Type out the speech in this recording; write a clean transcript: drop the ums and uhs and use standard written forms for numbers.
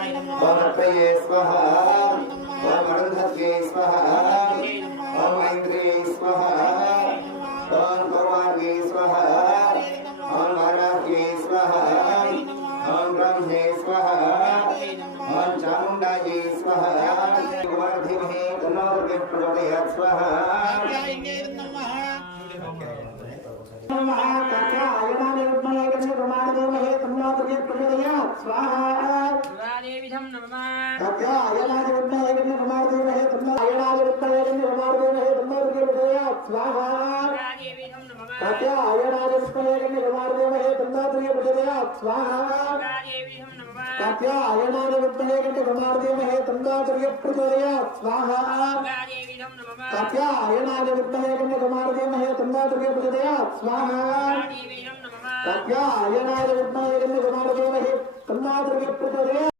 ओम रत्तये स्वाहा ओम अरुंधत्ये स्वाहा ओम ऐन्द्रिये स्वाहा ओम भगवान्ये स्वाहा ओम वाराह्ये स्वाहा ओम ब्रह्मे स्वाहा ओम चामुण्डायै स्वाहा वर्धिमहे तन्नो दुर्गे प्रचोदयात् स्वाहा स्वाहा